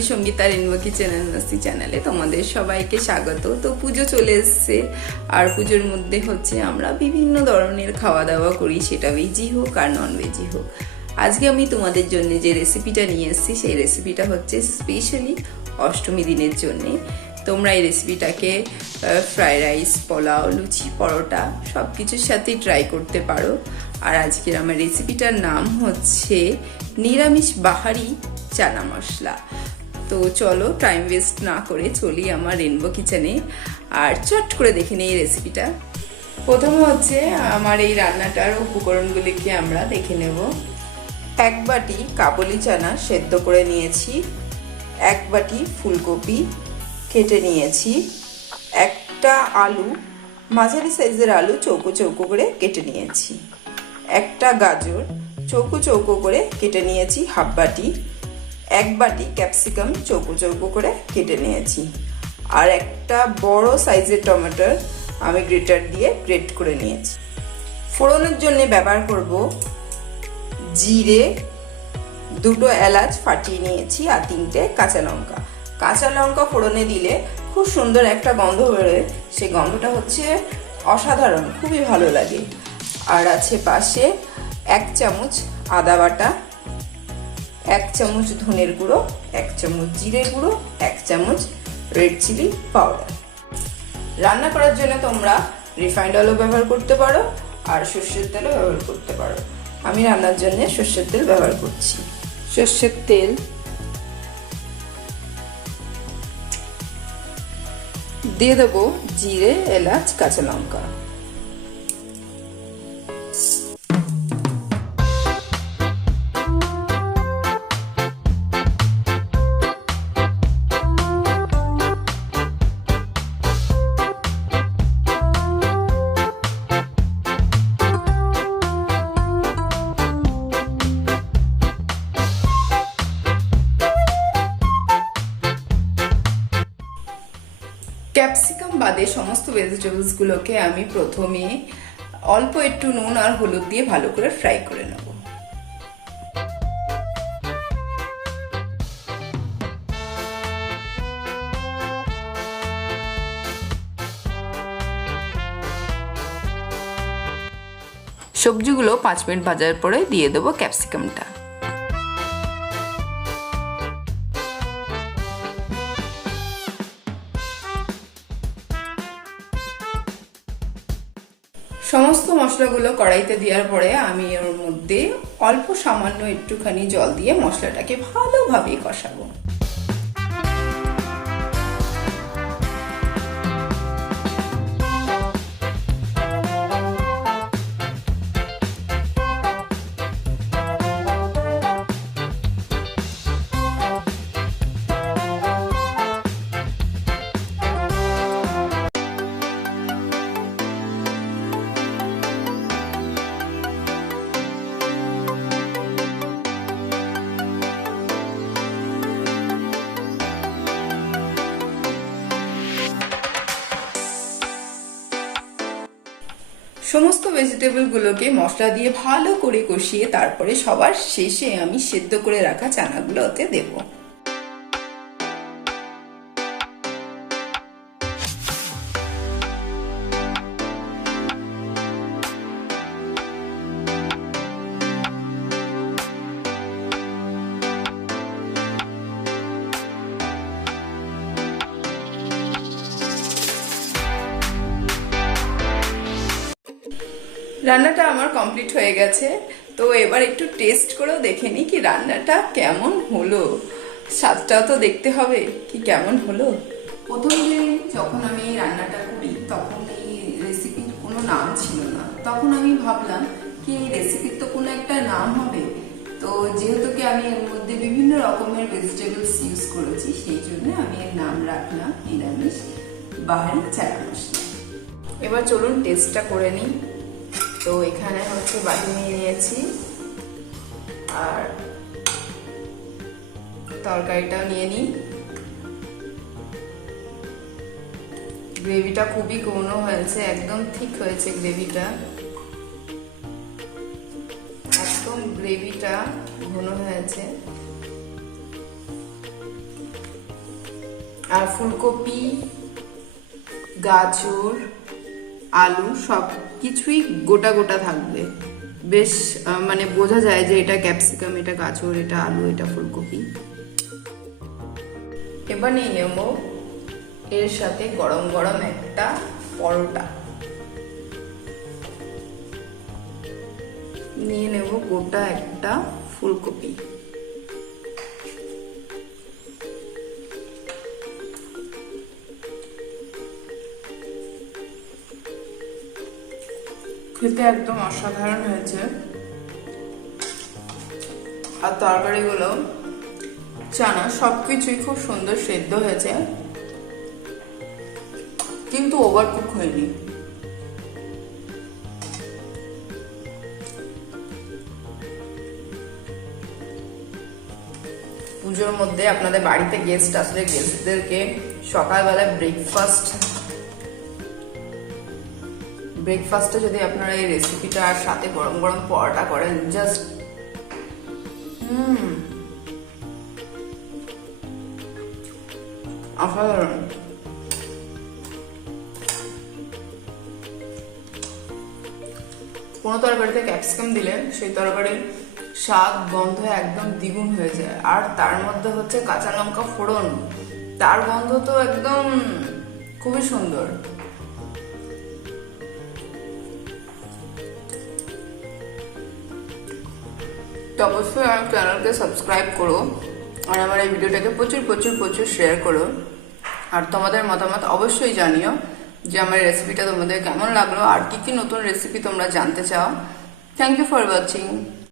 আমি Sangeeta rainbow kitchen মাস্তি চ্যানেলে তোমাদের সবাইকে স্বাগত। তো পুজো চলে এসছে, আর পুজোর মধ্যে হচ্ছে আমরা বিভিন্ন ধরনের খাওয়া দাওয়া করি, সেটা ভেজি হোক আর নন ভেজি হোক। আজকে আমি তোমাদের জন্য যে রেসিপিটা নিয়ে এসেছি সেই রেসিপিটা হচ্ছে স্পেশালি অষ্টমী দিনের জন্যে। তোমরা এই রেসিপিটাকে ফ্রাইড রাইস, পোলাও, লুচি, পরোটা সব কিছুর সাথেই ট্রাই করতে পারো। আর আজকের আমার রেসিপিটার নাম হচ্ছে নিরামিষ বাহারি চানা মশলা। তো চলো টাইম ওয়েস্ট না করে চলি আমার রেনবো কিচেনে আর চট করে দেখে নিই এই রেসিপিটা। প্রথমে হচ্ছে আমার এই রান্নাটার উপকরণগুলিকে আমরা দেখে নেব। 1 বাটি কাবুলি চানা সেদ্ধ করে নিয়েছি, 1 বাটি ফুলকপি কেটে নিয়েছি, একটা আলু মাঝারি সাইজের আলু চৌকো চৌকো করে কেটে নিয়েছি, একটা গাজর চৌকো চৌকো করে কেটে নিয়েছি হাফ বাটি, 1 বাটি ক্যাপসিকাম চৌকো চৌকো করে কেটে নিয়েছি, আর একটা বড় সাইজের টমেটোর আমি গ্রেটার দিয়ে গ্রেট করে নিয়েছি। ফোড়নের জন্য ব্যবহার করব জিরে, 2টো এলাচ ফাটিয়ে নিয়েছি, আর 3টে কাঁচা লঙ্কা। কাঁচা লঙ্কা ফোড়নে দিলে খুব সুন্দর একটা গন্ধ বেরোয়, সেই গন্ধটা হচ্ছে অসাধারণ, খুবই ভালো লাগে। আর আছে পাশে 1 চামচ আদা বাটা, 1 চামচ ধনের গুঁড়ো, 1 চামচ জিরে গুঁড়ো, 1 চামচ রেড চিলি পাউডার। রান্না করার জন্য তোমরা রিফাইন্ড অয়েলও ব্যবহার করতে পারো আর সর্ষের তেলও ব্যবহার করতে পারো। আমি রান্নার জন্য সর্ষের তেল ব্যবহার করছি। সর্ষের তেল দিয়ে দেবো জিরে, এলাচ, কাঁচা লঙ্কা। ক্যাপসিকাম বাদে সমস্ত ভেজিটেবলসগুলোকে আমি প্রথমে অল্প একটু নুন আর হলুদ দিয়ে ভালো করে ফ্রাই করে নেব। সবজিগুলো 5 মিনিট ভাজার পরে দিয়ে দেবো ক্যাপসিকামটা। সমস্ত মশলাগুলো কড়াইতে দেওয়ার পরে আমি ওর মধ্যে অল্প সামান্য একটুখানি জল দিয়ে মশলাটাকে ভালোভাবে কষাবো। সমস্ত ভেজিটেবলগুলোকে মশলা দিয়ে ভালো করে কষিয়ে তারপরে সবার শেষে আমি সেদ্ধ করে রাখা চানাগুলো ওতে দেব। রান্নাটা আমার কমপ্লিট হয়ে গেছে, তো এবার একটু টেস্ট করেও দেখে নিই কি রান্নাটা কেমন হলো। স্বাদটাও তো দেখতে হবে কি কেমন হলো। প্রথম দিন যখন আমি এই রান্নাটা করি তখন এই রেসিপির কোনো নাম ছিল না। তখন আমি ভাবলাম কি এই রেসিপির তো কোনো একটা নাম হবে, তো যেহেতু কি আমি এর মধ্যে বিভিন্ন রকমের ভেজিটেবলস ইউজ করেছি সেই জন্য আমি এর নাম রাখলাম নিরামিষ বাহারি চানা মশলা। এবার চলুন টেস্টটা করে নিই। তো এখানে হচ্ছে বাটি নিয়ে নিয়েছি আর তরকারিটাও নিয়ে নিই। গ্রেভিটা খুবই ঘন হয়েছে, একদম ঠিক হয়েছে গ্রেভিটা, একদম গ্রেভিটা ঘন হয়েছে। আর ফুলকপি, গাজর, আলু সব কিছুই গোটা গোটা থাকবে। বেশ মানে বোঝা যায় যে এটা ক্যাপসিকাম, এটা গাজর, এটা আলু, এটা ফুলকপি। এবার নিয়ে নেব এর সাথে গরম গরম একটা পরোটা। নিয়ে নেব গোটা একটা ফুলকপি। খেতে একদম অসাধারণ হয়েছে। আর তরকারিগুলো, চানা সবকিছুই খুব সুন্দর সেদ্ধ হয়েছে, কিন্তু ওভার কুক হয়নি। পুজোর মধ্যে আপনাদের বাড়িতে গেস্ট আসলে গেস্টদেরকে সকালবেলায় ব্রেকফাস্টে যদি আপনারা এই রেসিপিটা আর সাথে গরম গরম পরোটা করেন, জাস্ট অসাধারণ। কোনো তরকারিতে ক্যাপসিকাম দিলে সেই তরকারির স্বাদ গন্ধ একদম দ্বিগুণ হয়ে যায়। আর তার মধ্যে হচ্ছে কাঁচা লঙ্কা ফোড়ন, তার গন্ধ তো একদম খুবই সুন্দর। তো অবশ্যই আমার চ্যানেলকে সাবস্ক্রাইব করো আর আমার এই ভিডিওটাকে প্রচুর প্রচুর প্রচুর শেয়ার করো। আর তোমাদের মতামত অবশ্যই জানিও যে আমার রেসিপিটা তোমাদের কেমন লাগলো, আর কি কি নতুন রেসিপি তোমরা জানতে চাও। Thank you for watching.